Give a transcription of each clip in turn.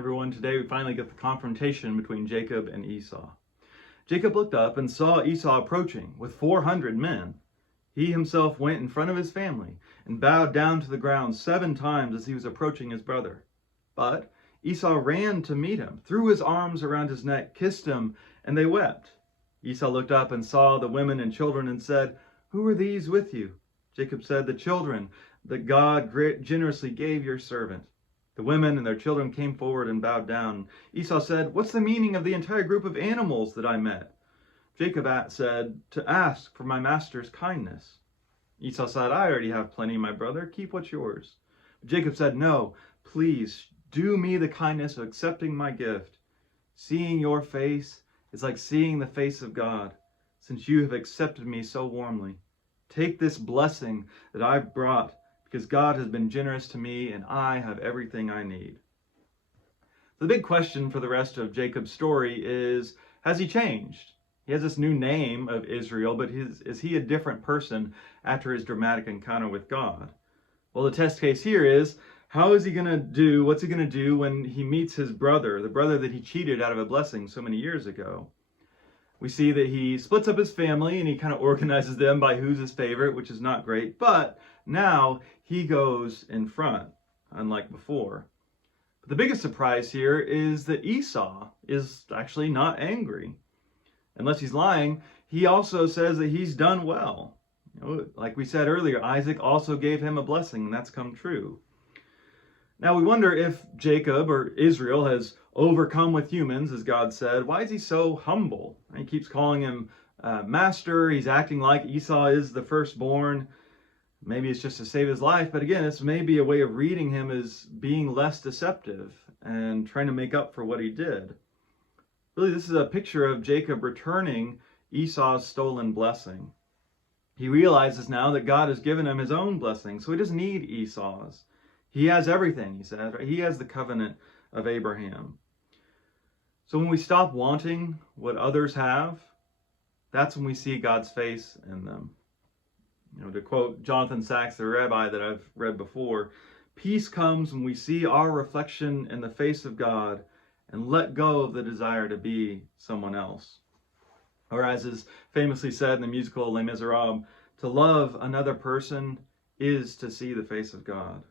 Everyone, today we finally get the confrontation between Jacob and Esau. Jacob looked up and saw Esau approaching with 400 men. He himself went in front of his family and bowed down to the ground 7 times as he was approaching his brother. But Esau ran to meet him, threw his arms around his neck, kissed him, and they wept. Esau looked up and saw the women and children and said, "Who are these with you?" Jacob said, "The children that God generously gave your servant." The women and their children came forward and bowed down. Esau said, "What's the meaning of the entire group of animals that I met?" Jacob said, "To ask for my master's kindness." Esau said, "I already have plenty, my brother. Keep what's yours." But Jacob said, "No, please do me the kindness of accepting my gift. Seeing your face is like seeing the face of God, since you have accepted me so warmly. Take this blessing that I've brought, because God has been generous to me and I have everything I need." The big question for the rest of Jacob's story is, has he changed? He has this new name of Israel, but is he a different person after his dramatic encounter with God? Well, the test case here is, what's he going to do when he meets his brother, the brother that he cheated out of a blessing so many years ago? We see that he splits up his family and he kind of organizes them by who's his favorite, which is not great. But now he goes in front, unlike before. But the biggest surprise here is that Esau is actually not angry. Unless he's lying, he also says that he's done well. Like we said earlier, Isaac also gave him a blessing, and that's come true. Now we wonder if Jacob, or Israel, has overcome with humans, as God said. Why is he so humble? He keeps calling him master. He's acting like Esau is the firstborn. Maybe it's just to save his life, but again, it's maybe a way of reading him as being less deceptive and trying to make up for what he did. Really, this is a picture of Jacob returning Esau's stolen blessing. He realizes now that God has given him his own blessing, so he doesn't need Esau's. He has everything, he says, right? He has the covenant of Abraham. So when we stop wanting what others have, that's when we see God's face in them. To quote Jonathan Sacks, the rabbi that I've read before, peace comes when we see our reflection in the face of God and let go of the desire to be someone else. Or as is famously said in the musical Les Miserables, to love another person is to see the face of God.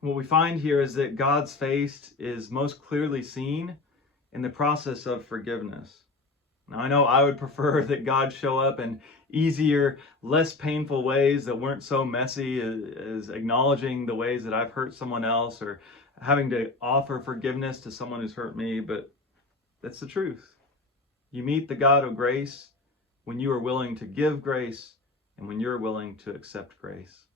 And what we find here is that God's face is most clearly seen in the process of forgiveness. Now, I know I would prefer that God show up in easier, less painful ways that weren't so messy as acknowledging the ways that I've hurt someone else or having to offer forgiveness to someone who's hurt me, but that's the truth. You meet the God of grace when you are willing to give grace and when you're willing to accept grace.